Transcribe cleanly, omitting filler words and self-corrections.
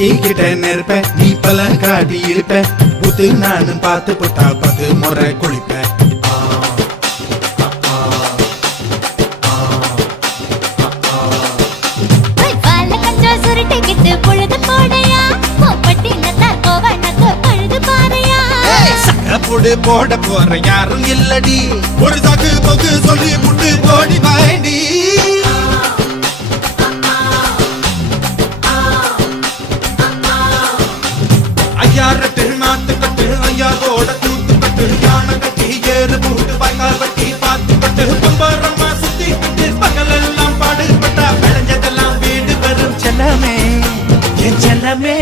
ஒட்டிக்கிட்ட நெருப்ப நீ பல காட்டி இருப்ப புத்து நானும் பார்த்து புட்டா 10 முறை குளிப்ப போட போற யாரும் இல்லடி ஒரு சாக்கு போக்கு சொல்லி புட்டு போடி பாயண்டி ஐயாரட்டு நாத்து கட்டு ஐயாவோட தூத்து கட்டு யானை கட்டி ஏறு பூட்டு பாய்க்கால் வட்டி பாத்து கட்டு பம்பரமா சுத்தி கட்டு பகலெல்லாம் பாடுபட்டா விளைஞ்சதெல்லாம் வீடு வரும் செல்லமே என் செல்லமே